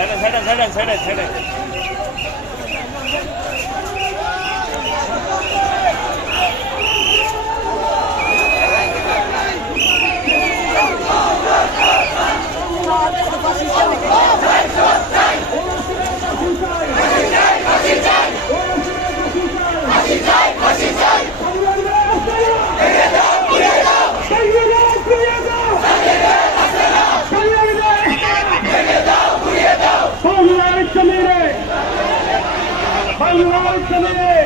সাইডে সাইডে সাইডে সাইডে বাংলার জমিনে বাংলার